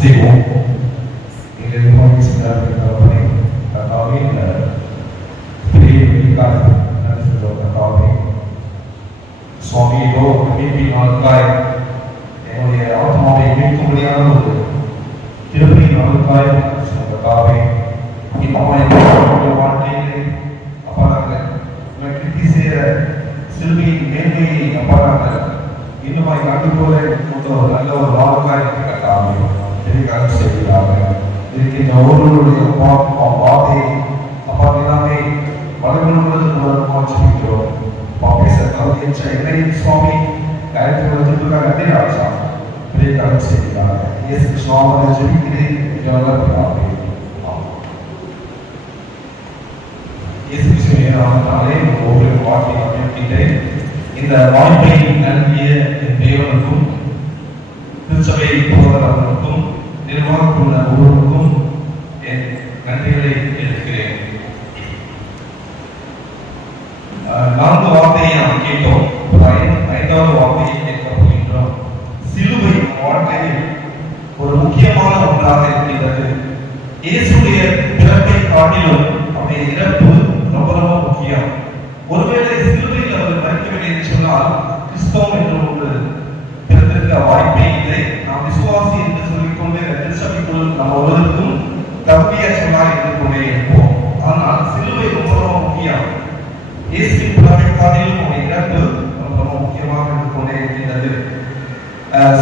செய்வோம். எங்கள் நோக்கி சிந்தார்கள் கர்த்தாவே இந்த பெரிய வெளிக்காக நடத்துகிறோம். கர்த்தாவே சுவாமி ஏதோ மீட்பின் நாளுக்காய் என்னுடைய ஆத்மாவை மீட்கும்படியான ஒரு திருப்பதியின் நாளுக்காய் கர்த்தாவே இன்னும் வாழ்க்கையிலே அப்பா நாங்கள் கிட்டி சேர சிலுவையின் மேன்மையை அப்பா நாங்கள் இன்னுமாய் கண்டுகொள்ள ஒரு நல்ல ஒரு நாளுக்காய் கர்த்தாவே பெரிய செய்கிறாங்க. இருக்கின்ற ஒவ்வொருடைய வார்த்தையை அப்பா எல்லாமே வளர்ந்து சொல்லிக்கிறோம். பேச கவனிச்ச என்னையும் சுவாமி காயத்திற்கு நன்றி ராஜா பெரிய கடன் செய்கிறாங்க. இயேசு கிருஷ்ணாவை ஜெபிக்கிறேன். இயேசு கிருஷ்ணன் நாமத்தினாலே ஒவ்வொரு வார்த்தையை அமைக்கின்றேன். இந்த வாய்ப்பை நல்கிய என் தேவனுக்கும் திருச்சபை போதவர்களுக்கும் நிர்வாகக்குள்ள ஒவ்வொருவருக்கும் என் நன்றிகளை எடுக்கிறேன். 4 வார்த்தையை நாம் கேட்டோம். 5வது வார்த்தையை கேட்க போகின்றோம். சிலுவை வாழ்க்கையில் ஒரு முக்கியமான ஒன்றாக இருக்கின்றது. இயேசுடைய பிறப்பை காட்டிலும் அவருடைய இறப்பு ரொம்ப ரொம்ப முக்கியம். ஒருவேளை சிலுவையில் அவர் மறிக்கவில்லை என்று சொன்னால் கிறிஸ்தவம் என்று ஒன்று பிறந்திருக்க வாய்ப்பே இல்லை. நாம் விசுவாசி என்று சொல்லிக்கொண்டு திருச்சபைக்குள் நம்ம ஒருவருக்கும் தம்பிய சொல்லாக இருந்து கொண்டே இருப்போம். ஆனால் சிலுவை ரொம்ப ரொம்ப முக்கியம். இயேசுவின் பிறப்பை காட்டிலும் அவருடைய இறப்பு ரொம்ப ரொம்ப முக்கியமாக இருந்து கொண்டே இருக்கின்றது.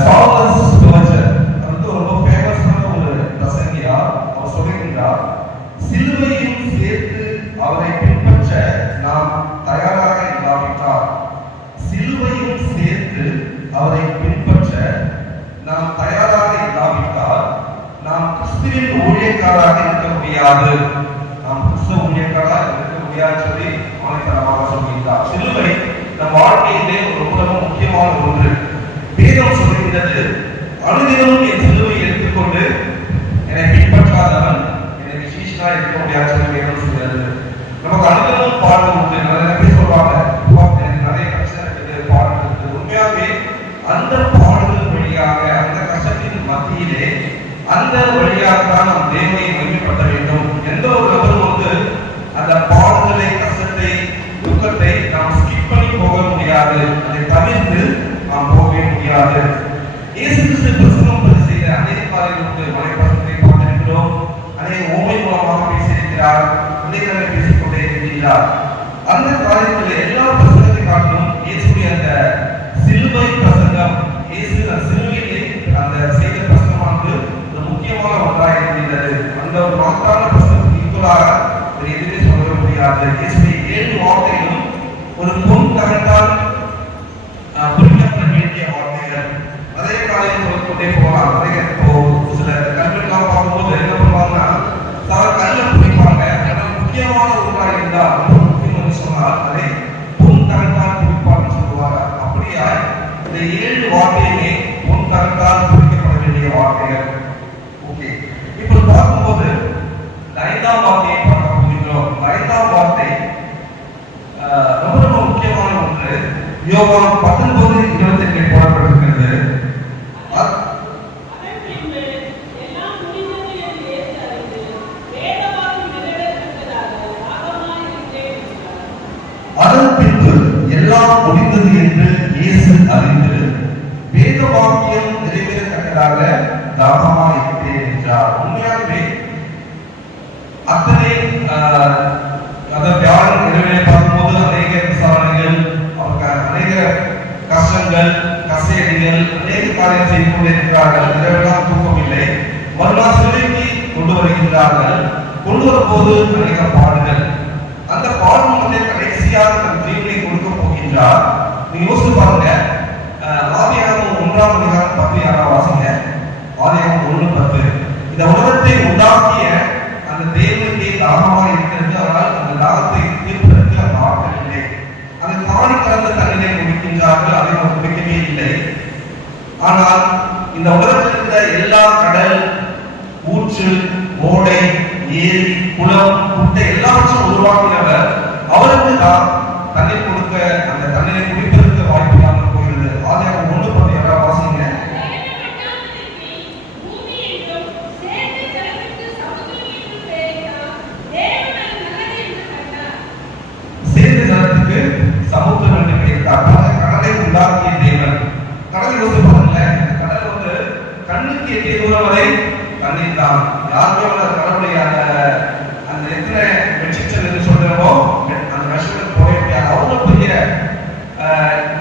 சார்லஸ் ஸ்பர்ஜன் ரொம்ப ஃபேமஸான ஒரு பிரசங்கியார். அவர் சொல்லுகின்றார், சிலுவையும் சேர்த்து அவரை பின்பற்ற நாம் தயாராக இல்லாவிட்டால், சிலுவையும் சேர்த்து அவரை பின்பற்ற நாம் தயாராக இல்லாவிட்டால் நாம் கிறிஸ்துவின் ஊழியக்காராக இருக்க முடியாது. நாம் கிறிஸ்துவ ஊழியக்காராக இருக்க முடியாது சொல்லி ஆணைத்தரமாக சொல்கின்றார். சிலுவை நம் வாழ்க்கையிலே ரொம்ப ரொம்ப முக்கியமான ஒன்று. வேதம் சொல்கின்றது, அனுதினமும் என் சிலுவை எடுத்துக்கொண்டு என்னை பின்பற்றாதவன் என்னை விசேஷனா இருக்க முடியாது சொல்லி வேதம் சொல்கிறது. நமக்கு அனுதினமும் பாடல் உண்டு. நிறைய பேர் சொல்வாங்க, எனக்கு நிறைய கஷ்டம் இருக்குது, பாடல் இருக்குது. உண்மையாகவே அந்த பாடல்கள் வழியாக, அந்த கஷ்டத்தின் மத்தியிலே அந்த வழியாக தான் நாம் தேவனை மகிமைப்படுத்த வேண்டும். எந்த ஒரு நபரும் வந்து அந்த பாடல்களை, கஷ்டத்தை, துக்கத்தை நாம் ஸ்கிப் பண்ணி போக முடியாது. அதை தவிர்த்து நாம் போகவே முடியாது. இயேசு கிறிஸ்து பிரசங்கம் செய்த அநேக காரியங்களுக்கு மலைப்பிரசங்கத்தை பார்த்திருக்கிறோம். அநேக ஓமை மூலமாக பேசியிருக்கிறார். அநேகரை பேசிக்கொண்டே இருக்கிறார். அந்த காரியத்தில் எல்லா பிரசங்கத்தை காட்டிலும் இயேசுடைய அந்த சிலுவை பிரசங்கம், இயேசு சிலுவையிலே அந்த செய்த பிரசங்கமானது ஒரு முக்கியமான ஒன்றாக இருக்கின்றது. அந்த ஒரு மகத்தான பிரசங்கத்துக்கு ஈக்குவலாக ஒரு எதுவுமே சொல்ல முடியாது. இயேசுடைய 7 வார்த்தைகளும் ஒரு பொன் தகட்டால் குறிப்பிடப்பட வேண்டிய வார்த்தைகள். அதே காலையில் சொல்லிக்கொண்டே போகலாம். நிறைய சில கல்வெட்டுலாம் பார்க்கும்போது என்ன பண்ணுவாங்கன்னா, கல்லை பிடிப்பாங்க. முக்கியமான ஒன்றாக இருந்தால், ரொம்ப முக்கியம்னு சொன்னால் அதை பொன் தகட்டால் குறிப்பான்னு சொல்லுவாங்க. அப்படியா இந்த 7 வார்த்தையுமே பொன் தகட்டால் குறிக்கப்பட வேண்டிய வார்த்தைகள். ஓகே, இப்போ பார்க்கும்போது 5ஆம் வார்த்தையை பார்க்க போகிறோம். 5ஆம் வார்த்தை ரொம்ப ரொம்ப முக்கியமான ஒன்று. யோவான் 19:28 போடப்பட்டிருக்கிறது. அதன் பின்பு எல்லாம் முடிந்தது என்று இயேசு அறிந்து வேத வாக்கியம் நிறைவேறத்தக்கதாக தாகமாக இருக்கிறேன் என்றார். உண்மையாகவே அத்தனை வியாழன் நிறைவேற பார்க்கும்போது அநேக விசாரணைகள், அநேக கஷ்டங்கள், கசையடிகள், அநேக காரியம் செய்து கொண்டிருக்கிறார்கள். நிறைவேறாமல் தூக்கமில்லை. மறுநாள் சிலுவைக்கு கொண்டு வருகின்றார்கள். கொண்டு வரும்போது அநேக பாடுகள். அந்த பாடுகளை கடைசியாக தன் ஜீவனை கொடுக்க போகின்றார். நீங்க யோசித்து பாருங்க. ஆதியாகமம் 1ஆம் அதிகாரம் 10 யாராவது வாசிங்க. ஆதியாகமம் 1:10. இந்த உலகத்தை உண்டாக்கிய அந்த தேவனுக்கே தாகமாக இருக்கிறது. ஆனால் அந்த தாகத்தை தீர்ப்பதற்கு அந்த ஆட்கள் இல்லை. அந்த காணி கலந்த தண்ணீரை குடிக்கின்றார்கள். அதை நாம் குடிக்கவே இல்லை. ஆனால் இந்த உலகத்தில் இருக்கிற எல்லா கடல், ஊற்று, ஓடை, ஏரி, குளம், குட்டை எல்லாவற்றையும் உருவாக்கினவர் அவருக்கு தான் தண்ணீர் கொடுக்க, அந்த தண்ணீரை குடிப்பதற்கு வாய்ப்பு இல்லாமல் போகிறது. ஆதியாகமம் 1:10 யாராவது வாசிங்க. கண்ணுக்கு எட்டிய தூரம் வரை கண்டித்தான். யாருமே கடவுளுடைய அந்த எத்தனை வெற்றிச்சல் என்று சொல்றோமோ அந்த விஷயங்கள் போக முடியாது. அவ்வளவு பெரிய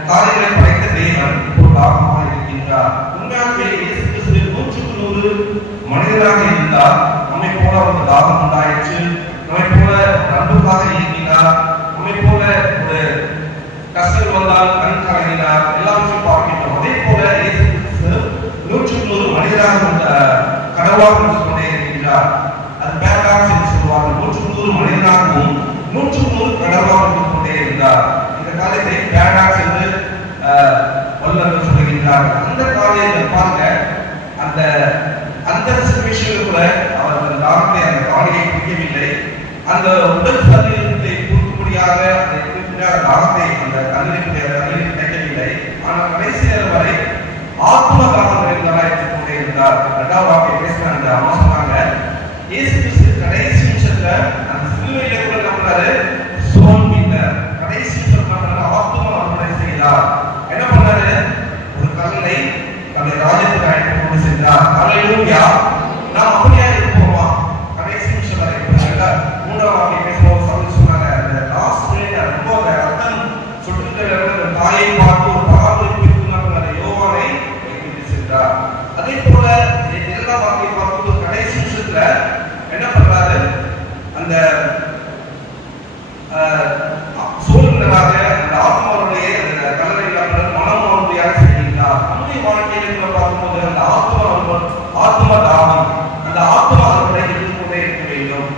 காரியங்களை படைத்த தேவன் இப்போ தாகமாக இருக்கின்றார். உண்மையாகவே இயேசு கிறிஸ்து 100 மனிதனாக இருந்தார். நம்மை போல ஒரு தாகம் உண்டாயிற்று. நம்மை போல அன்புக்காக இயங்கினார். நம்மை போல ஒரு கஷ்டம் வந்தால் கண் கலங்கினார். எல்லாவற்றையும் பார்க்கின்றோம். அதே போல இயேசு கிறிஸ்து 100 மனிதனாக கடவுளாக இருந்து கொண்டே இருக்கின்றார். அது பேராக்ஸ் என்று சொல்வார்கள். 100 மனிதனாகவும் 100 கடவுளாக இருந்து கொண்டே இருந்தார். இந்த காரியத்தை பேராக்ஸ் என்று வல்லவர்கள் சொல்லுகின்றார்கள். அந்த காரியத்தை பாருங்க, அந்த சிச்சுவேஷனில் கூட அவர் அந்த தாகத்தை அந்த காரியை பிடிக்கவில்லை. அந்த உடல் சரீரத்தை கொடுக்கும்படியாக தாகத்தை அந்த கண்ணீர் கிடைக்கவில்லை. ஆனால் கடைசி நேரம் வரை ஆத்ம தாகம் நிறைவேற்றிக் கொண்டே இருந்தார். 2வது வாக்கியம் பேசின அந்த அம்மா சொன்னாங்க, இயேசு கிறிஸ்து கடைசி நிமிஷத்துல அந்த சிலுவையில கூட நம்மளாரு சோல் மீட்டார். கடைசி நிமிஷம் ஆத்ம அர்ப்பணை செய்தார். என்ன பண்ணாரு? ஒரு கல்லை தன்னுடைய ராஜ்யத்துக்கு அழைத்து கொண்டு சென்றார். ஹல்லேலூயா. நாம் அப்படியே இருப்போமா? கடைசி நிமிஷம் வரை 3வது வாக்கியம் பேசும்போது சொன்னாங்க, அந்த லாஸ்ட் மினிட் ரொம்ப ரத்தம் சுட்டுகிற தாயை பார்த்து ஒரு பராமரிப்பு யோவானை வைத்து சென்றார். அதே போல எல்லா வாக்கியம் பார்த்து கடைசி நிமிஷத்துல என்ன பண்றாரு? அந்த சூழ்நிலையாக அந்த ஆத்மாவுடைய கல்லறையில் மனம் அவருடைய செய்கின்றார். நம்முடைய வாழ்க்கையில பார்க்கும்போது அந்த ஆத்ம தாகம், அந்த ஆத்ம அறுவடை இருந்து கொண்டே இருக்க வேண்டும்.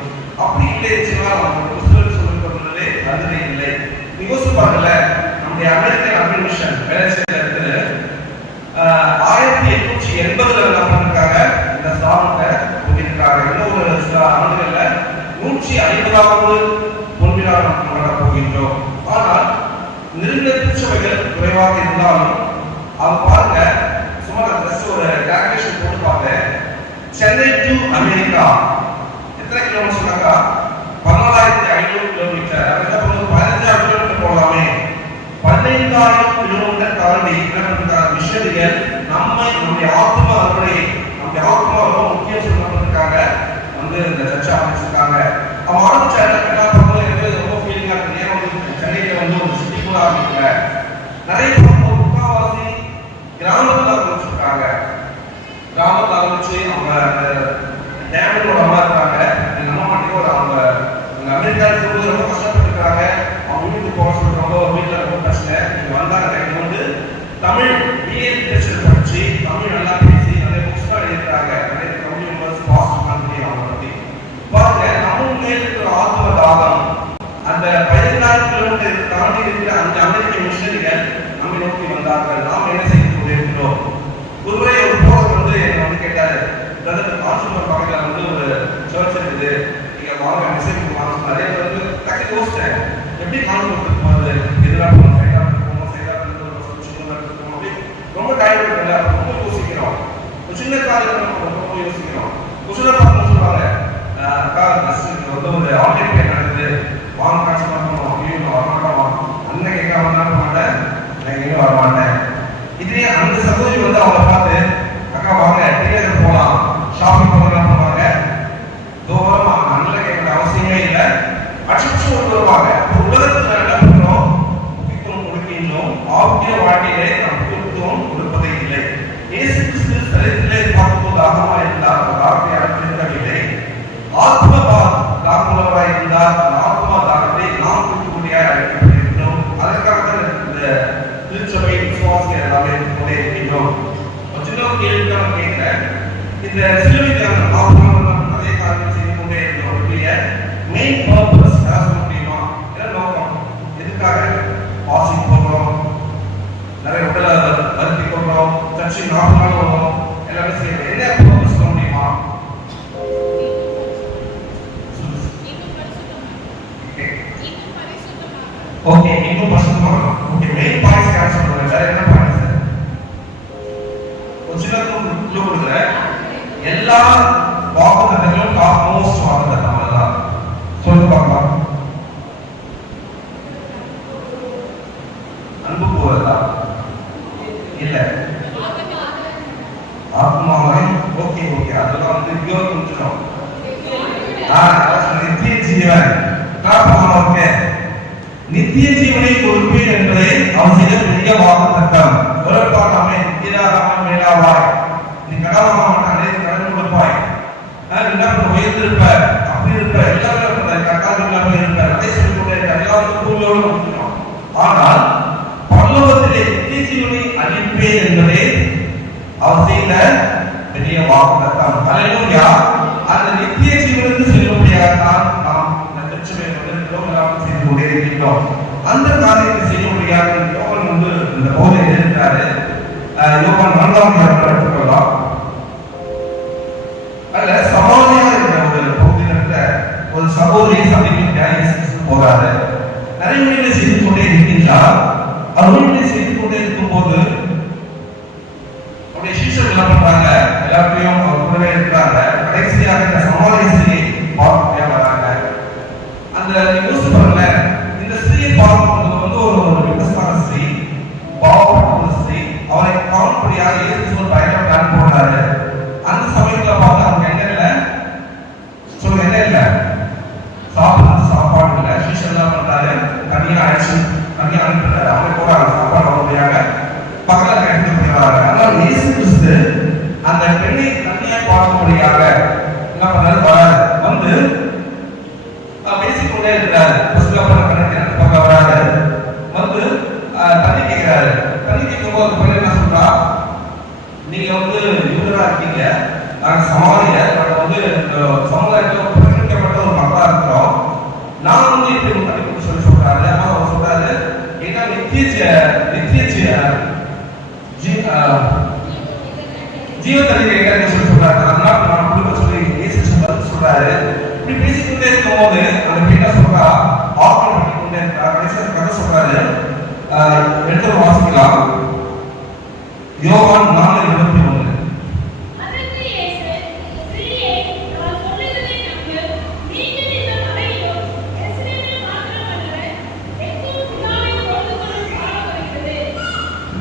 அப்படி இல்லை சொல்லிக்கொண்டதே தண்டனை இல்லை. யோசிப்பாங்கல்ல, நம்முடைய அமெரிக்கன் அட்மினிஸ்ட்ரேஷன் வேலை செய்யற இடத்துல 1880 என்ன பண்ணிருக்காங்க? இந்த ஸ்தானத்தை கொண்டிருக்காங்க. இன்னொரு சில ஆண்டுகள்ல 150வது பொன்விழா கொண்டாட போகின்றோம். ஆனால் நெருங்கிய திருச்சபைகள் குறைவாக இருந்தாலும் அவங்க பாருங்க, சுமார் ஒரு கால்குலேஷன் போட்டு பார்த்தேன். சென்னை டு அமெரிக்கா எத்தனை கிலோமீட்டர் சொன்னாக்கா 14,500 கிலோமீட்டர். என்ன பண்ணுறது? 15,000 கிலோமீட்டர் போகலாமே. 15,000 கிலோமீட்டர் தாண்டி என்ன பண்றாங்க? மிஷனரிகள் நம்முடைய ஆத்ம அறுவடை, நம்முடைய ஆத்மா ரொம்ப முக்கியம் சொல்லப்பட்டிருக்காங்க. இந்த சர்ச்சை ஆரம்பிச்சிருக்காங்க. அவங்க ஆரம்பிச்சாங்க என்ன பண்ணுறது? எனக்கு ரொம்ப ஃபீலிங்கா இருக்கு. ஏன் சென்னையில ஒரு சிட்டி கூட ஆரம்பிக்கல. நிறைய முக்காவாசி கிராமத்துல ஆரம்பிச்சிருக்காங்க. கிராமத்துல ஆரம்பிச்சு அவங்க டேமோட அம்மா இருக்காங்க. நம்ம மாட்டேங்க அவங்க அமெரிக்காவுக்கு ரொம்ப கஷ்டப்பட்டுருக்காங்க. அவங்க வீட்டுக்கு போக சொல்றாங்க. ஒரு வீட்டில் ரொம்ப பிரச்சனை. இங்க வந்தாங்க. இங்க வந்து தமிழ் பிஏ லிட்ரேச்சர் படிச்சு தமிழ் நல்லா பேசி நிறைய புக்ஸ் எழுதியிருக்காங்க. நிறைய தமிழ் யூனிவர்ஸ் பாஸ்ட் பண்ணி அவங்க பத்தி பாருங்க. நம்ம மேல் இருக்கிற ஆத்ம தாகம், அந்த 15,000 கிலோமீட்டர் தாண்டி இருக்கிற அந்த அமெரிக்க மிஷனரிகள் நம்மை நோக்கி வந்தார்கள். நாம் என்ன செய்து கொண்டிருக்கிறோம்? ஒருமுறை ஒரு போர் வந்து என்னை வந்து கேட்டாரு, பிரதர் கான்சூமர் பக்கத்தில் ஒரு சர்ச் இருக்குது, நீங்க வாங்க மெசேஜ் சொன்னாரு. வந்து டக்கு யோசிச்சேன், எப்படி கான்சூமர் போகிறது? எதிராக போகணும், சைடாக போகணும், சைடாக இருக்கணும், அப்படி ரொம்ப டைம் இருக்குல்ல, ரொம்ப யோசிக்கிறோம். ஒரு சின்ன காரியம் நம்ம ரொம்ப யோசிக்கிறோம். ஒரு சில பார்த்து சொல்லுவாங்க, அக்கா வந்து ஒரு ஆன்லைன் பே நடக்குது, வாங்க கான்சூமர் பண்ணணும், அப்படின்னு வரமாட்டோம். அண்ணன் கேட்க வந்தாலும் மாட்டேன், நான் எங்கேயும் வரமாட்டேன். இதே அந்த சகோதரி வந்து அவங்களை பார்த்து, அக்கா வாங்க டீலர் போகலாம், ஷாப்பிங் போகலாம் பண்ணுவாங்க. தூரமா அண்ணன் கேட்க அவசியமே இல்லை, அடிச்சு வருவாங்க. உலகத்தில் என்ன பண்றோம்? முக்கியத்துவம் கொடுக்கின்றோம். ஆரோக்கிய வாழ்க்கையிலே நாம் முக்கியத்துவம் கொடுப்பதே இல்லை. இயேசு கிறிஸ்து சரித்திலே பார்க்கும்போது ஆகமா இருந்தார். அவர் ஆரோக்கிய இருக்கவில்லை. ஆத்ம தாகமுள்ளவராய் இருந்தார். ஆத்மா தாகத்தை நாம் கொடுக்கக்கூடியதாக அழைக்கப்படுகின்றோம். அதற்காக இந்த திருச்சபை விசுவாசிகள் எல்லாமே கொண்டே இருக்கின்றோம். ஒரு சின்ன கேள்விக்கான கேட்கிறேன். இந்த சிலுவை தியானம் அதே காரணம் செய்து கொண்டே இருக்கிறோம். மெயின் பர்பஸ் சொல்ல முடியுமா? என்ன நோக்கம்? எதுக்காக வாசிங் போடுறோம், நிறைய உடலை வருத்தி கொள்றோம், சர்ச்சை 4 நாள் வரும், எல்லாமே செய்யறோம். என்ன பர்பஸ் சொல்ல முடியுமா? ஓகே, இன்னும் பரிசுத்தமாக. ஓகே, மெயின் பாயிண்ட்ஸ் யார் சொல்றாங்க? வேற என்ன பாயிண்ட்ஸ்? ஒரு சில குழு கொடுக்குற எல்லா வாக்குத்தத்தங்களும் டாப் மோஸ்ட் வாக்குத்தத்தம் தான். சொல்லுங்க பார்க்கலாம். அன்பு கூறுதா? இல்ல, ஆத்மாவை ஓகே ஓகே, அதெல்லாம் வந்து இங்கோ கொஞ்சம் நித்திய ஜீவன் ஓகே. நித்திய ஜீவனை கொடுப்பேன் என்பதை அவன் செய்த பெரிய வாக்குத்தத்தம். ஒரு பார்க்காம நித்தியராகாம மேலாவாய், நீ கடவுளாக மாட்டானே கடன் கொடுப்பாய், உயர்ந்திருப்ப, அப்படி இருப்ப, எல்லாரும் கட்டாளர்களாக இருப்ப, அதை சொல்லிக்கொண்டே எல்லாரும் பூமியோடு முடிக்கணும். ஆனால் பரலோகத்திலே நித்திய ஜீவனை அளிப்பேன் என்பதே அவர் செய்த பெரிய வாக்குத்தத்தம். ஹல்லேலூயா. அந்த நித்திய ஜீவனுக்கு செல்லும்படியாகத்தான் நாம் செய்து கொண்டே இருக்கின்றோம். அந்த காரியத்தை செய்யும்படியாக யோவான் வந்து இந்த போதையில் இருக்கிறாரு. யோவான் 4 எடுத்துக்கொள்ளலாம். அல்ல சமாதியா இருக்கிற ஒரு பகுதியில் ஒரு சகோதரியை சந்திக்க போறாரு. நடைமுறைகளை செய்து கொண்டே இருக்கின்றார். அறுவடை செய்து கொண்டே இருக்கும் போது அவருடைய சீஷர்கள் என்ன பண்றாங்க, எல்லாத்தையும் அவர் கூடவே இருக்கிறாங்க. கடைசியாக இந்த சமாதியை பார்க்க வராங்க. அந்த யோசிச்சு பாருங்க, இந்த ஸ்திரீயை பார்க்கும்போது வந்து ஒரு விமர்சன ஸ்திரீ, பாவப்பட்ட ஒரு ஸ்திரீ, அவரை காணும்படியாக இயேசு ஒரு பயணம் பிளான் போடுறாரு. அந்த சமயத்துல பார்த்து அவங்க என்ன இல்லை சொல்லுங்க, என்ன இல்லை சாப்பிடுறது சாப்பாடு இல்லை. சீஷன் என்ன பண்றாரு, தனியா அனுப்பிட்டாரு. அவங்க போறாங்க சாப்பாடு அவங்களுடைய பக்கத்துல எடுத்து போயிடுறாங்க. அதனால இயேசு கிறிஸ்து அந்த பெண்ணை தனியா பார்க்கும்படியாக என்ன பண்றாரு, வராது. வந்து பேசிக்கொண்டே இருக்கிறாரு. பக்கம் வராது. வந்து தண்ணி கேட்கிறாரு. தண்ணி கேட்கும் போது பெண் என்ன சொல்றா, நீங்க வந்து யூதரா இருக்கீங்க, நாங்க சமாளிய வந்து சமுதாயத்தில் புறக்கணிக்கப்பட்ட ஒரு மக்களா இருக்கிறோம். நான் வந்து இப்படி தண்ணி சொல்லி சொல்றாரு. ஆனால் அவர் சொல்றாரு, ஏன்னா ஜீவ தண்ணி கேட்க சொல்லி சொல்றாரு. அதனால நான் கொடுக்க சொல்லி இயேசு சொல்றாரு. இப்படி பேசிக்கொண்டே இருக்கும் போது அந்த பெண்ணை சொல்றா, ஆர்வம் பண்ணிக்கொண்டே இருக்கா. கடைசியாக கதை சொல்றாரு. எடுத்து வாசிக்கலாம். யோவான் 4:21.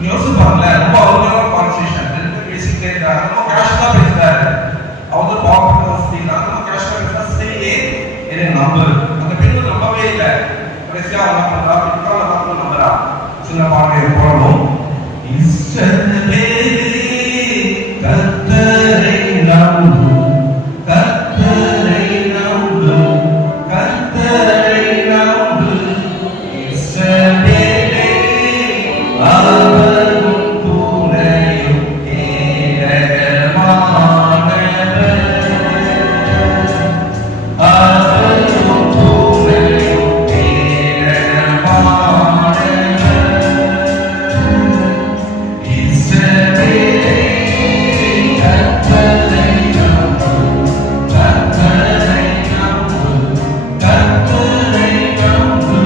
யோசிப்பாங்கல்ல, ரொம்ப அருமையான கான்வர்சேஷன். ரெண்டு பேசிக்கிட்டே இருக்காங்க. ரொம்ப கேஷுவலா பேசுறாரு. அவங்க பாவப்பட்ட ஸ்திரீ தான், ரொம்ப கேஷுவலா பேசுறா. ஸ்திரீயே என்னை நம்பு. அந்த பெண்ணு நம்பவே இல்லை. கடைசியா அவங்க பண்றா, பிற்கால பார்த்து நம்புறா. சின்ன பாட்டு போறோம். இஸ்ரவேலே கர்த்தரை நம்பு, கர்த்தரை நம்பு, கர்த்தரை நம்பு. இஸ்ரவேலே அவரும் துணையும் ஏகமானவர், அவரும் துணையும் ஏகமானவர். இஸ்ரவேலே கர்த்தரை நம்பு, கர்த்தரை நம்பு, கர்த்தரை நம்பு.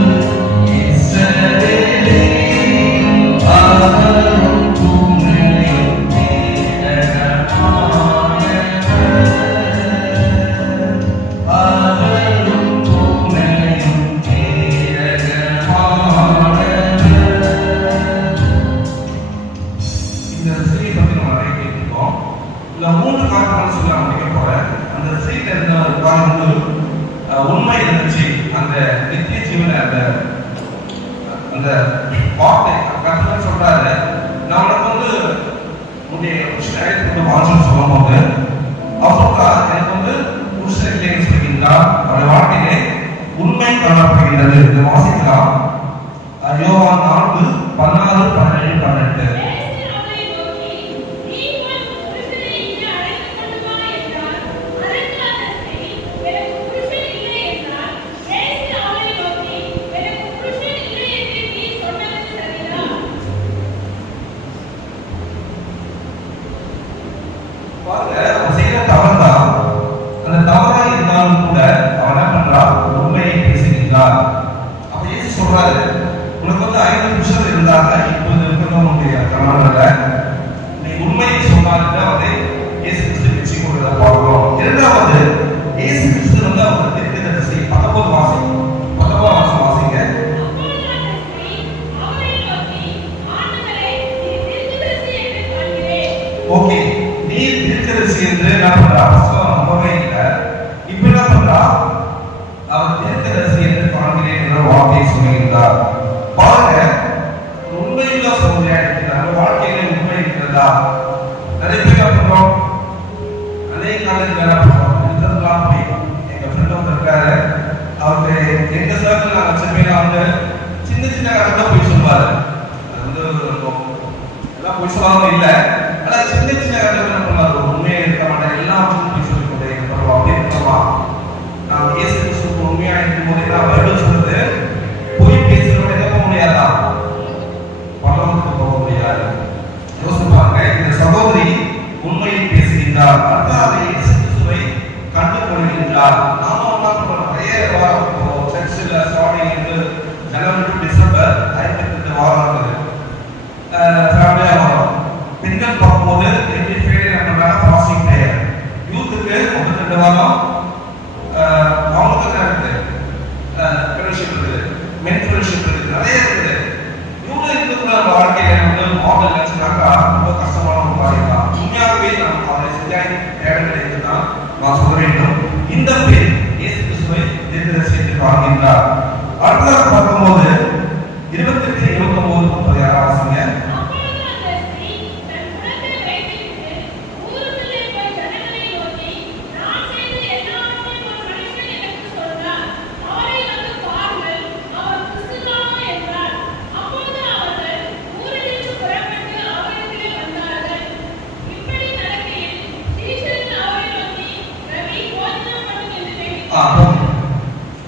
இஸ்ரவேலே அவரும் துணையும் ஏகமானவர், அவரும் துணையும் ஏகமானவர். இந்த ஸ்திரீயை பத்தி நம்ம நிறைய கேட்டிருக்கோம். இந்த 3 காரணங்கள் சொல்லி நான் முடிக்க போறேன். அந்த ஸ்திரீ இருந்த ஒரு காரணம் உண்மை இருந்துச்சு. அந்த நித்திய ஜீவன அந்த வார்த்தை கர்த்தர் சொல்றாரு, நான் உனக்கு வந்து உன்னுடைய புருஷனை அழைத்து வாழ்ந்து சொல்லும் போது அவர் சொல்றா, எனக்கு வந்து புருஷன் இல்லைன்னு சொல்கின்றார். அவருடைய வாழ்க்கையிலே உண்மை காணப்படுகின்றது. இதை வாசிக்கலாம். யோவான் 4:16-17-18. பாருங்க, அவன் செய்யற தவறுதான். அந்த தவறா இருந்தாலும் கூட அவன் என்ன பண்றான், உண்மையை பேசுகின்றான். அப்ப இயேசு சொல்றாரு, உனக்கு வந்து 5 நிமிஷம் இருந்தாங்க, இப்போது இருக்கிறவங்களுடைய கணவன்ல நீ உண்மையை சொன்னாலும் அவரை இயேசு கிறிஸ்து வெற்றி கொண்டதை பார்க்கிறோம். இரண்டாவது, இயேசு கிறிஸ்து வந்து அவர் தீர்க்கதரிசி. 19 வாசிங்க. ஓகே, நீ தீர்க்கதரிசி என்று என்ன பண்றா? நம்பவே இல்லை. இப்ப என்ன பண்றா? அவர் தீர்க்கதரிசி என்று காண்கிறேன் என்ற வார்த்தையை சொல்லுகிறார். பாருங்க, உண்மையுள்ள சோதனையா இருக்கிறார். வாழ்க்கையில உண்மை இருக்கிறதா? நிறைய பேர் பண்றோம். அநேக காலத்துல போய் எங்க ஃப்ரெண்ட் வந்து இருக்காரு. அவரு எங்க சர்க்கிள் நாங்க சென்னையில வந்து சின்ன சின்ன கதை போய் சொல்லுவாரு. அது வந்து எல்லாம் போய் சொல்லாம இல்ல, ஆனா சின்ன சின்ன கதை பண்ணுவாரு. உண்மையா இருக்க மாட்டேன், எல்லாம் போய் சொல்லி கொண்டே இருப்போம். அப்படி இருக்கோமா? நான் இயேசு கிறிஸ்துவுக்கு உண்மையா இருக்கும் போது என்ன பைபிள் சொல்றது? போய் பேசுறவங்க எங்க போக முடியாதா? பரலோகத்துக்கு போக முடியாது. யோசிப்பாங்க, இந்த சகோதரி உண்மையை பேசுகின்றார், அதாவது இயேசு கிறிஸ்துவை கண்டுகொள்கின்றார். நாம என்ன பண்றோம்? நிறைய வாரம் சர்ச்சில் ஸ்டார்டிங் இருந்து ஜனவரி டு டிசம்பர் 52 வாரம் இருக்குது. ஃபேமிலியா வரும். பெண்கள் பார்க்கும்போது எப்படி ஃபேமிலி நம்ம ஃபாஸ்டிங் பிரேயர். யூத்துக்கு 32 வாரம் அவங்களுக்கு என்ன இருக்குது? ஃபெலோஷிப் இருக்குது, மென் ஃபெலோஷிப் இருக்குது, நிறைய இருக்குது. இவங்க இருக்கிற வாழ்க்கையில வந்து மாடல் நினைச்சுனாக்கா ரொம்ப கஷ்டமான ஒரு காரியம் தான். உண்மையாகவே நம்ம அவரை செஞ்சாய் தேவைகள் இருக்குதான் நான் சொல்ல வேண்டும். இந்த பேர் இயேசு கிறிஸ்துவை தீர்க்கதரிசி என்று காண்கின்றார். அடுத்ததாக பார்க்கும்போது 28:29 வாசிங்க.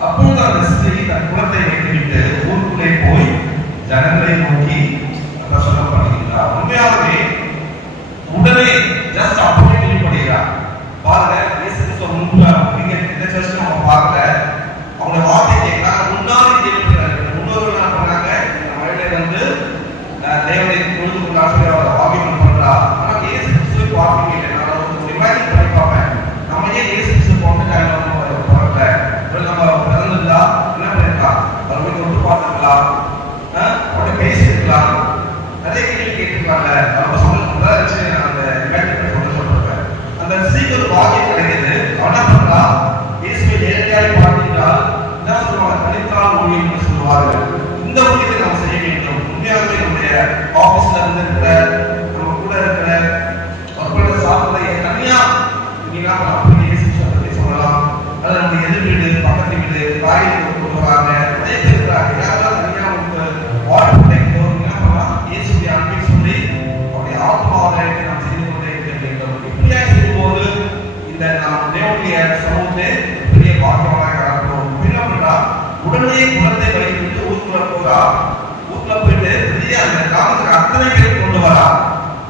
அப்பொழுது அந்த ஸ்திரீ தன் குலத்தை வைத்துவிட்டு ஊருக்குள்ளே போய் ஜனங்களை நோக்கி பிரசங்கம் பண்ணுகிறார். உண்மையாகவே உடனே ஜஸ்ட் அப்படியே வெளிப்படுகிறார். பாருங்க, இயேசு கிறிஸ்து நீங்க இந்த சர்ச்சில் நம்ம பார்க்கல, அவங்க வார்த்தை கேட்கலாம். முன்னாடி கேட்கிறாங்க. முன்னோர்கள் என்ன பண்ணாங்க? இந்த மழையில வந்து தேவனை தொழுது கொண்டாடி அவர் ஆகியம் பண்றா. ஆனா இயேசு கிறிஸ்துவை பார்ப்பீங்க இல்லை. நான் ஒரு இமேஜின் பண்ணி பார்ப்பேன். நம்ம ஏன் இயேசு கிறிஸ்து போட்டு நம்ம பிறந்திருந்தா என்ன பண்ணிருக்கலாம்? அவர் போய் தொட்டு பார்த்துருக்கலாம், அவர்கிட்ட பேசியிருக்கலாம், நிறைய கேள்வி கேட்டுருக்கலாம்ல. ரொம்ப சந்தோஷம் வச்சு அந்த இமேஜின் சொல்றேன். அந்த சீக்கிரம் பாக்கியம் கிடைக்குது. அவன் என்ன பண்றா? இயேசுவை நேரடியாக பார்க்கிறால் என்ன சொல்லுவாங்க? தனித்தால் ஊழியம் சொல்லுவாங்க. இந்த ஊழியத்தை நம்ம செய்ய வேண்டும். உண்மையாகவே நம்முடைய ஆபீஸ்ல இருந்து இருக்கிற நம்ம கூட இருக்கிற மக்களோட சாப்பிட தனியா நீங்க அப்படி இயேசு பத்தி சொல்லலாம். அது நம்ம எதிர் வீடு, பக்கத்து வீடு, காய்கறி கொண்டு வராங்க, நிறைய பேர் இருக்கிறாங்க. யாராவது தனியா உங்களுக்கு வாட்டர் கிடைக்கும், என்ன பண்ணலாம்? இயேசுடைய அன்பை சொல்லி அவருடைய ஆத்மாவை நாம் செய்து கொண்டே இருக்க வேண்டும். இப்படியா செய்யும்போது இந்த நாம் தேவனுடைய சமூகத்தை பெரிய பாக்கியமாக காணப்படும். என்ன பண்றா? உடனே குலத்தை வைத்துவிட்டு ஊருக்குள்ள போறா. ஊருக்குள்ள போயிட்டு பெரிய அந்த கிராமத்துக்கு அத்தனை பேர் கொண்டு வரா.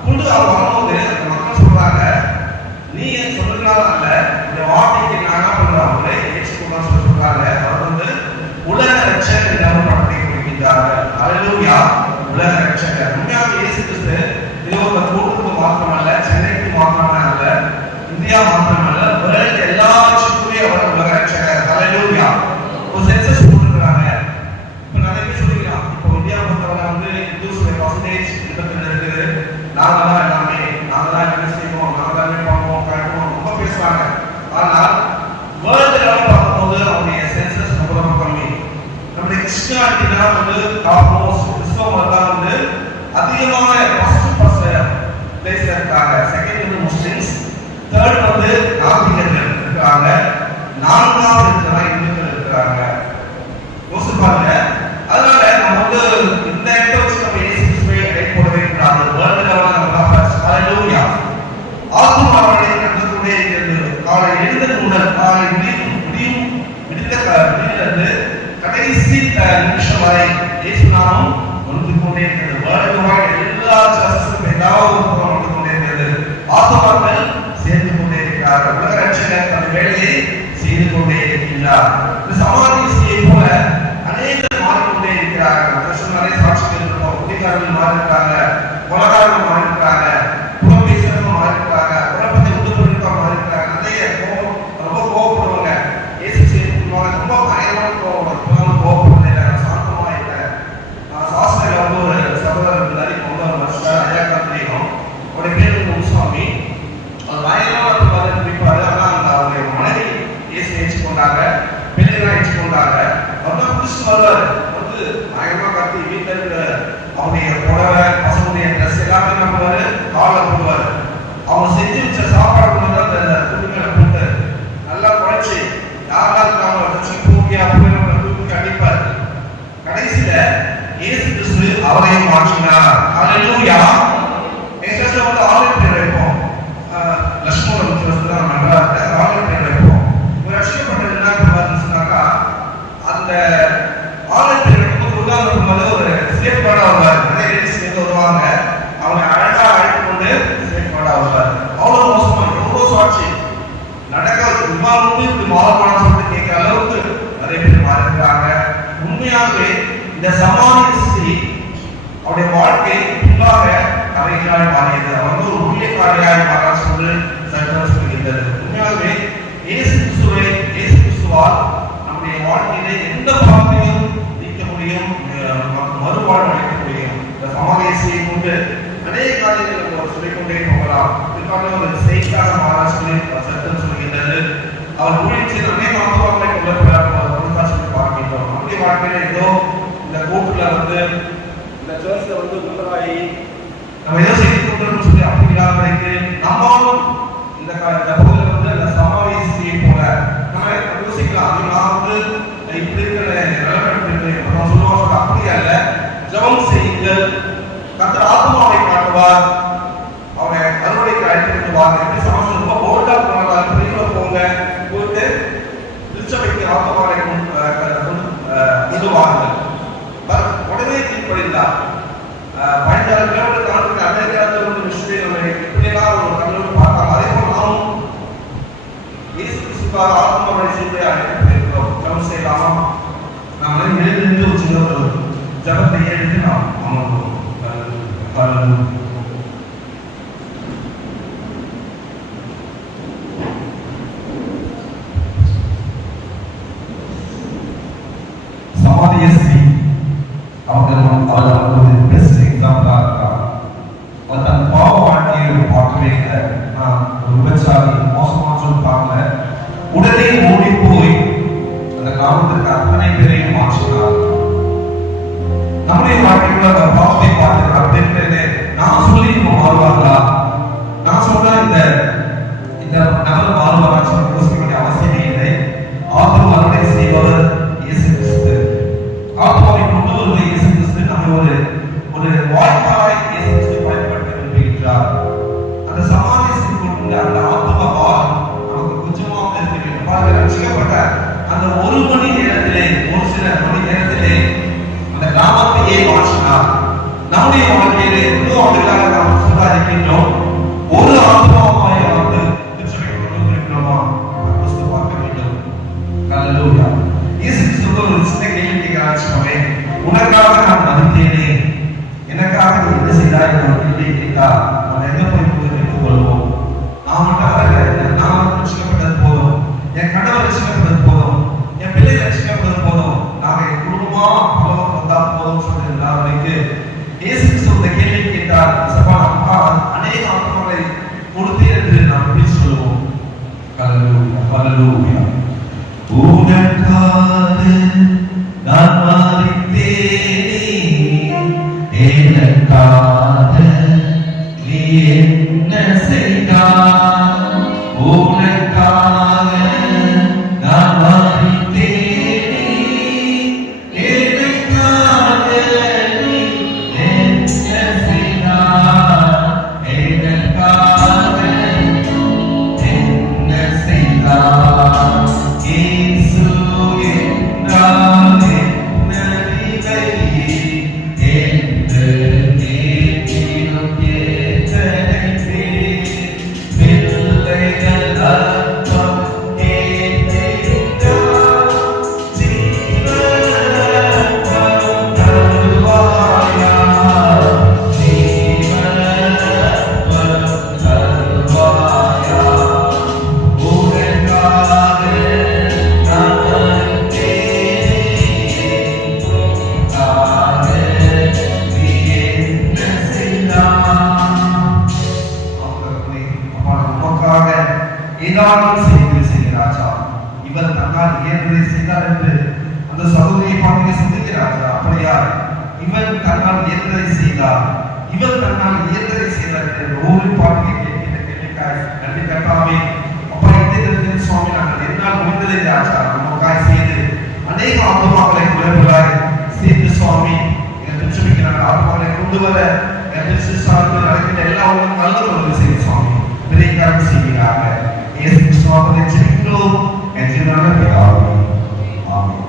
கொண்டு அவர் வரும்போது அந்த மக்கள் சொல்றாங்க, நீ என் சொல்றதுனால அல்ல, இந்த வார்த்தைக்கு நான் என்ன பண்றாங்க ஏற்றுக்கொள்ள சொல்றாங்க. அவர் வந்து உலக ரட்சகர் என்ற படத்தை கொடுக்கின்றார்கள். அல்லேலூயா, உலக ரட்சகர். உண்மையாக இயேசு கிறிஸ்து இது ஒரு கூட்டத்துக்கு மாத்திரமல்ல, சென்னைக்கு மாத்திரமே அல்ல, இந்தியா மாத்திரமல்ல, உலக எல்லா விஷயத்துக்குமே அவர் உலக ரட்சகர். அல்லேலூயா. ஒரு சென்சஸ் போட்டுருக்காங்க. இப்ப நிறைய பேர் சொல்லிக்கலாம், இப்போ இந்தியா பொறுத்தவரை வந்து இந்துஸ்டைய பர்சன்டேஜ் 22 இருக்குது. நாங்க தான் எல்லாமே, நாங்க தான் என்ன செய்வோம், நாங்க தான் பார்ப்போம், கட்டுவோம், ரொம்ப பேசுறாங்க. ஆனால் வேர்ல்டு லெவல் பார்க்கும்போது அவங்களுடைய சென்சஸ் ரொம்ப ரொம்ப கம்மி. நம்முடைய கிறிஸ்டியானிட்டி தான் வந்து டாப் மோஸ்ட். கிறிஸ்தவம் தான் வந்து அதிகமான ஃபர்ஸ்ட் பிளேஸ்ல இருக்காங்க. செகண்ட் வந்து முஸ்லிம்ஸ், தேர்ட் வந்து நாத்திகர்கள் இருக்காங்க, நான்காவது இருக்கிறாங்க இந்துக்கள் இருக்கிறாங்க. யோசிப்பாங்க. அதனால நம்ம வந்து இந்த இடத்தை வச்சு நம்ம இயேசு கிறிஸ்துவை எடை போடவே கூடாது. வேர்ல்டு லெவலில் நம்ம தான் ஃபர்ஸ்ட். ஹல்லேலூயா. ஆத்துமாவனை கண்டதுடைய காலை எழுந்தது முதல் காலை விடிலிருந்து கடைசி நிமிஷம் வரை இயேசு நாமம் வந்து கொண்டே இருக்கிறது. வேர்ல்டு வைட் எல்லா சர்ச்சஸும் ஏதாவது ஒரு புறம் வந்து கொண்டே இருக்கிறது. ஆத்துமாக்கள் சேர்ந்து கொண்டே இருக்கிறார்கள். உலக ரட்சகர் தன் வேலையை செய்து கொண்டே இருக்கின்றார். இந்த சமாதியை போல அநேகர் மாறிக்கொண்டே இருக்கிறார்கள். நிறைய சாட்சிகள் இருக்கும். குடிகாரர்கள் மாறி இருக்காங்க, கொலகாரர்கள் மாறி இருக்காங்க, புறப்பேசுறவங்க மாறி இருக்காங்க, குழப்பத்தை உண்டு பண்ணிருக்கவங்க மாறி இருக்காங்க. நிறைய ரொம்ப கோவப்படுவாங்க. இயேசு செய்வாங்க, ரொம்ப பயங்கரமான கோவம், கோவப்படுறதே இல்லை, சாந்தமா இல்லை. சாஸ்திரியில் வந்து ஒரு சகோதரர் இருந்தார். இப்போ வந்து ஒரு வருஷம் ஐயா தெரியும். அவருடைய பேர் வந்து முனுசாமி. அவர் பயங்கரமா பதில் பிடிப்பாரு. ஆனா அந்த அவருடைய மனைவி இயேசு ஏற்றுக்கொண்டாங்க, பிள்ளைகளாம் ஏற்றுக்கொண்டாங்க. அவர்தான் புதுசு வருவாரு வந்து பயங்கரமா கத்தி வீட்டில் இருக்கிற அவருடைய புடவை பசங்களுடைய ட்ரெஸ் எல்லாமே என்ன பண்ணுவாரு, காலில் போடுவாரு. அவங்க செஞ்சு வச்ச சாப்பாடு கொண்டு அந்த துணி மேல போட்டு நல்லா குழைச்சி யாரெல்லாம் இருக்காங்க வச்சு தூக்கி அப்படியே தூக்கி அடிப்பாரு. கடைசியில இயேசு கிறிஸ்து அவரையும் மாற்றினார். ஹல்லேலூயா. எக்ஸஸ்ல வந்து ஆலிவ் ட்ரீ வைப்போம். லட்சுமண முத்திரத்துல நல்லா ஆலிவ் ட்ரீ வைப்போம். ஒரு ரட்சிக்கப்பட்டது என்ன பண்ணுவாருன்னு சொன்னாக்கா, அந்த ஆலிவ் ட்ரீ வைக்கும்போது உதாரணத்துக்கு மேல ஒரு சேஃப் கார்டா வருவார். நிறைய லேடிஸ் சேர்ந்து வருவாங்க. அவங்க அழகா அழைத்து கொண்டு சேஃப் கார்டா வருவார். அவ்வளவு மோசமா எவ்வளவு சாட்சி நடக்காது. விமானமும் இப்படி மாறப்பான்னு சொல்லிட்டு கேட்கிற அளவுக்கு நிறைய பேர் மாறிருக்காங்க. உண்மையாகவே இந்த சமாளிச்சு அவருடைய வாழ்க்கை ஃபுல்லாக கரைகளாய் மாறியது. அவர் வந்து ஒரு ஊழியக்காரியாய் மாற சொல்லி சட்டம் சொல்கின்றது. உண்மையாகவே இயேசு கிறிஸ்துவால் நம்முடைய வாழ்க்கையிலே எந்த பாவத்தையும் நீக்க முடியும், மறுவாழ்வு அளிக்க முடியும். இந்த சமாளியை கொண்டு அநேக காரியங்களை நம்ம சொல்லிக்கொண்டே போகலாம். இதுக்காக ஒரு செய்தியாக மாற சொல்லி சட்டம் சொல்கின்றது. அவர் ஊழியம் செய்த அநேக அனுபவங்களை கொள்ள சொல்லி பார்க்கின்றோம். நம்முடைய வாழ்க்கையில ஏதோ இந்த கோர்ட்ல வந்து இந்த சர்ச்ல வந்து உள்ளதாகி நம்ம ஏதோ செய்து கொண்டு சொல்லி அப்படி இல்லாமலுக்கு நம்மளும் இந்த பகுதியில் வந்து அந்த சமாவேசியை போல நம்ம யோசிக்கலாம். நான் வந்து இப்படி இருக்கிற நம்ம சொல்லுவாங்க, அப்படி அல்ல. ஜெபம் செய்யுங்கள், கர்த்தர் ஆத்மாவை காட்டுவார், அவனை அறுவடைக்கு அழைத்து வாங்க. எப்படி சமாளம் ரொம்ப போல்டா போனாங்க, பெரியவங்க போங்க போட்டு திருச்சபைக்கு ஆத்மாவை கொண்டு வாருங்கள். உடனே கீழ்ப்படிந்தார். 15 கிலோமீட்டர் தாண்டி அமெரிக்காவில் ஒரு விஷயம் இப்படியெல்லாம் ஒரு தமிழ் பார்த்தாங்க. அதே போல நாமும் இயேசு கிறிஸ்துவாக ஆத்மாவை செய்து அழைக்கப்பட்டிருக்கிறோம். ஜெபம் செய்யலாமா? நாம் எழுந்து ஒரு சின்ன ஒரு ஜெபத்தை எடுத்து நாம் அமர்வோம். சமாதியஸ்ரீ அவர் ஒரு பெஸ்ட் எக்ஸாம்பிளா இருக்கார். அவர் தன் பாவ வாழ்க்கையை பார்க்கவே இல்லை. ஒரு விபச்சாரி மோசமான சொல்லிப்பாங்க. உடனே ஓடி போய் அந்த கிராமத்திற்கு அத்தனை பேரையும் மாற்றினார். நம்முடைய வாழ்க்கைக்குள்ள அந்த பாவத்தை பார்த்து அப்படின்னு நான் சொல்லி மாறுவாங்களா, நான் சொன்னா இந்த நபர் மாறுவாரான்னு சொல்லி யோசிக்க வேண்டிய அவசியமே இல்லை. ஆத்மா அறுவடை செய்பவர் இயேசு கிறிஸ்து. ஆத்மாவை கொண்டு வருவது இயேசு கிறிஸ்து. நம்ம ஒரு வாய்ப்பாளரை இயேசு கிறிஸ்து பயன்படுத்த விரும்புகின்றார். அந்த சமாதியை கொண்டு அந்த ஆத்மா பாரம் நமக்கு கொஞ்சமாக இருக்க வேண்டும். பாருங்க, ரட்சிக்கப்பட்ட அந்த ஒரு மணி நேரத்திலே, ஒரு சில மணி நேரத்திலே அந்த கிராமத்தையே மாற்றினார். நம்முடைய வாழ்க்கையிலே எவ்வளவு ஆண்டுகளாக நாம் சம்பாதிக்கின்றோம். ஒரு ஆத்மாவாய் வந்து திருச்சபைக்கு கொண்டு இருக்கிறோமா கிறிஸ்து பார்க்க வேண்டும். ஹல்லேலூயா. இயேசு கிறிஸ்து ஒரு சின்ன கேள்வி கேட்கிறாச்சுமே, உனக்காக நான் மதித்தேனே, எனக்காக நீ என்ன செய்தாய் நான் கேள்வி கேட்டா நம்ம எங்க போய் எடுத்துக் கொள்வோம்? நான் மட்டும் நான் ரட்சிக்கப்பட்டது போதும், என் கணவர் ரட்சிக்கப்பட்டது போதும், என் பிள்ளை ரட்சிக்கப்பட்டது போதும், நாங்க என் குடும்பமா பலவம் வந்தா போதும் சொல்லிட்டு இயேசு கிறிஸ்து இந்த கேள்வி கேட்டார். சபா அப்பா அநேக ஆத்மாக்களை கொடுத்தே என்று நாம் எப்படி சொல்லுவோம்? ஹல்லேலூயா, ஹல்லேலூயா. உனக்காக நான் மரித்தேனே, எனக்காக நீ என்ன செய்தாய்? உனக்காக நான் மரித்தேனே, எனக்காக நீ என்ன செய்தாய்? எனக்காக என்ன செய்தாய்? இயேசு என்றால் என்ன நிலை என்று கேட்டிடும் எத்தனை பேர் ஏதாவது செய்கிற ராஜா, இவர் தன்னால் இயன்றதை செய்தார் என்று அந்த சகோதரியை பார்த்து சிந்திக்கிற ராஜா. அப்படியா? இவர் தன்னால் இயன்றதை செய்தார், இவர் தன்னால் இயன்றதை செய்தார் என்று ஒவ்வொரு பாட்டியை கேட்கிற கேள்விக்காய் நன்றி கர்த்தாவே. அப்பா, இந்த சுவாமி நாங்கள் என்னால் முடிந்ததை ராஜா நமக்காய் செய்து அநேக ஆத்மாக்களை குறைவுகளாய் சேர்த்து சுவாமி எங்கள் சுமிக்கிறார்கள். ஆத்மாக்களை கொண்டு வர நடக்கின்ற எல்லாரும் நல்ல ஒரு செய்தி சுவாமி விரைக்காரம் செய்கிறார்கள். இயேசு கிறிஸ்துவின் ஜெபிக்கிறோம் என் ஜீவனான பிதாவே. ஆமென்.